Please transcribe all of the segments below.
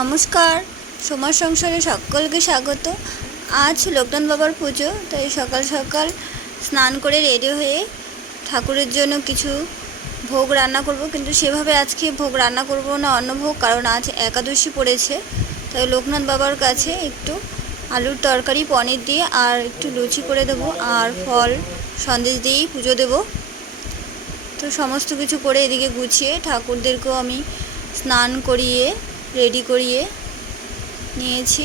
নমস্কার, সোমার সংসারে সকলকে স্বাগত। আজ লোকনাথ বাবার পুজো, তাই সকাল সকাল স্নান করে রেডি হয়ে ঠাকুরের জন্য কিছু ভোগ রান্না করব। কিন্তু সেভাবে আজকে ভোগ রান্না করব না, অন্য ভোগ, কারণ আজ একাদশী পড়েছে। তাই লোকনাথ বাবার কাছে একটু আলুর তরকারি পনির দিয়ে আর একটু লুচি করে দেবো, আর ফল সন্দেশ দিয়েই পুজো দেব। তো সমস্ত কিছু করে এদিকে গুছিয়ে ঠাকুরদেরকেও আমি স্নান করিয়ে রেডি করিয়ে নিয়েছি।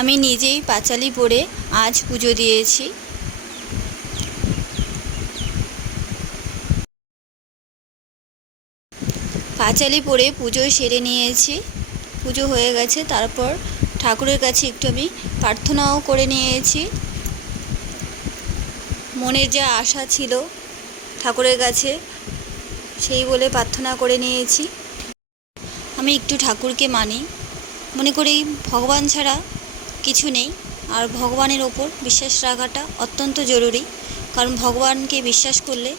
আমি নিজেই পাঁচালি পরে আজ পুজো দিয়েছি। পাঁচালি পরে পুজো সেরে নিয়েছি, পুজো হয়ে গেছে। তারপর ঠাকুরের কাছে একটু আমি প্রার্থনাও করে নিয়েছি। মনের যা আশা ছিল ঠাকুরের কাছে, সেই বলে প্রার্থনা করে নিয়েছি। আমি একটু ঠাকুরকে মানি, মনে করি ভগবান ছাড়া কিছু নেই, আর ভগবানের ওপর বিশ্বাস রাখাটা অত্যন্ত জরুরি। কারণ ভগবানকে বিশ্বাস করলে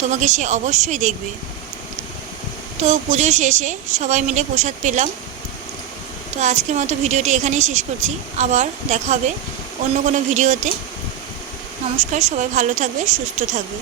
তোমাকে সে অবশ্যই দেখবে। তো পুজো শেষে সবাই মিলে প্রসাদ পেলাম। তো আজকের মতো ভিডিওটি এখানেই শেষ করছি, আবার দেখা হবে অন্য কোনো ভিডিওতে। নমস্কার, সবাই ভালো থাকবে, সুস্থ থাকবে।